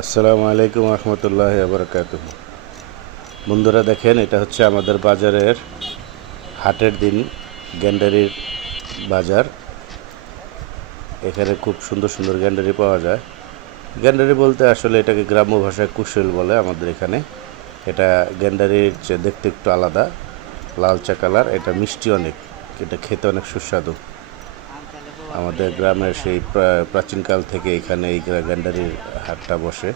আসসালামু আলাইকুম রহমতুল্লাহি ওয়া বারাকাতুহু। বন্ধুরা দেখেন, এটা হচ্ছে আমাদের বাজারের হাটের দিন, গ্যান্ডারির বাজার। এখানে খুব সুন্দর সুন্দর গ্যান্ডারি পাওয়া যায়। গ্যান্ডারি বলতে আসলে এটাকে গ্রাম্য ভাষায় কুশল বলে আমাদের এখানে। এটা গ্যান্ডারির চেয়ে দেখতে একটু আলাদা, লালচা কালার। এটা মিষ্টি অনেক, এটা খেতে অনেক সুস্বাদু। আমাদের গ্রামের সেই প্রাচীনকাল থেকে এখানে এই গ্যান্ডারির হাটটা বসে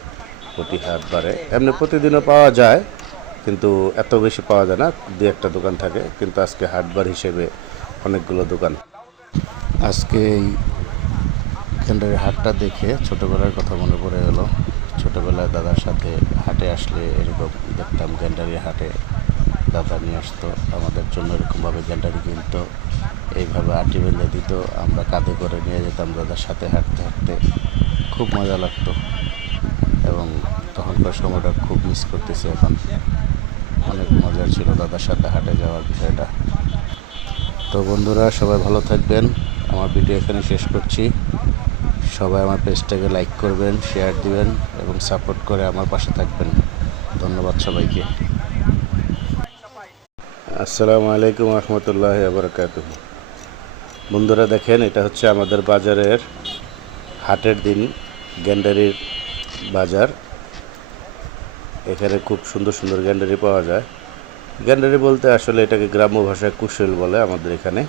প্রতি হাটবারে। এমনি প্রতিদিনও পাওয়া যায়, কিন্তু এত বেশি পাওয়া যায় না, দু একটা দোকান থাকে। কিন্তু আজকে হাটবার হিসেবে অনেকগুলো দোকান। আজকে এই গ্যান্ডারির হাটটা দেখে ছোটোবেলার কথা মনে পড়ে গেল। ছোটোবেলায় দাদার সাথে হাটে আসলে এরকম দেখতাম, গ্যান্ডারির হাটে দাদা নিয়ে আসতো আমাদের জন্য, এরকমভাবে গ্যান্ডারি কিনতো, এইভাবে আটি বেঁধে দিত, আমরা কাঁধে করে নিয়ে যেতাম দাদার সাথে হাঁটতে হাঁটতে। খুব মজা লাগতো এবং তখনকার সময়টা খুব মিস করতেছি এখন। অনেক মজার ছিল দাদার সাথে হাটে যাওয়ার বিষয়টা। তো বন্ধুরা, সবাই ভালো থাকবেন। আমার ভিডিও এখানে শেষ করছি। সবাই আমার পেজটাকে লাইক করবেন, শেয়ার দিবেন এবং সাপোর্ট করে আমার পাশে থাকবেন। ধন্যবাদ সবাইকে। আসসালামু আলাইকুম রহমতুল্লাহি ওয়া বারাকাতুহু। বন্ধুরা দেখেন, এটা হচ্ছে আমাদের বাজারের হাটের দিন, গ্যান্ডারির বাজার। এখানে খুব সুন্দর সুন্দর গ্যান্ডারি পাওয়া যায়। গ্যান্ডারি বলতে আসলে এটাকে গ্রাম্য ভাষায় কুশল বলে আমাদের এখানে।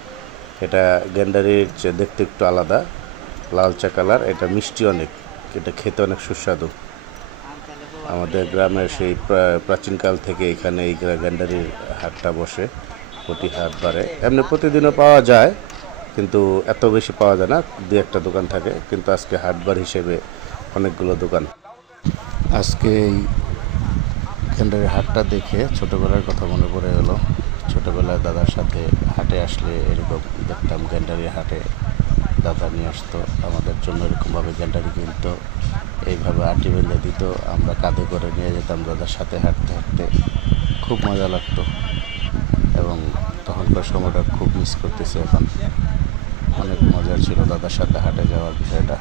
এটা গ্যান্ডারির চেয়ে দেখতে একটু আলাদা, লালচা কালার। এটা মিষ্টি অনেক, এটা খেতে অনেক সুস্বাদু। আমাদের গ্রামের সেই প্রাচীনকাল থেকে এখানে এই গ্যান্ডারির হাটটা বসে প্রতি হাটবারে। এমনি প্রতিদিনও পাওয়া যায়, কিন্তু এত বেশি পাওয়া যায় না, দু একটা দোকান থাকে। কিন্তু আজকে হাটবার হিসেবে অনেকগুলো দোকান। আজকে এই গ্যান্ডারির হাটটা দেখে ছোটোবেলার কথা মনে পড়ে গেল। ছোটোবেলায় দাদার সাথে হাটে আসলে এরকম দেখতাম, গ্যান্ডারির হাটে দাদা নিয়ে আসতো আমাদের জন্য, এরকমভাবে গ্যান্ডারি কিনতো, এইভাবে আটি বেঁধে দিত, আমরা কাঁধে করে নিয়ে যেতাম দাদার সাথে হাঁটতে হাঁটতে। খুব মজা লাগতো এবং তখনকার সময়টা খুব মিস করতেছি এখন। অনেক মজার ছিল দাদার সাথে হাটে যাওয়ার বিষয়টা।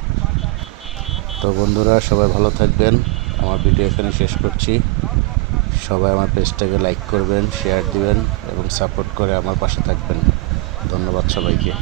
তো বন্ধুরা, সবাই ভালো থাকবেন। আমার ভিডিও এখানে শেষ করছি। সবাই আমার পেজটাকে লাইক করবেন, শেয়ার দিবেন এবং সাপোর্ট করে আমার পাশে থাকবেন। ধন্যবাদ সবাইকে।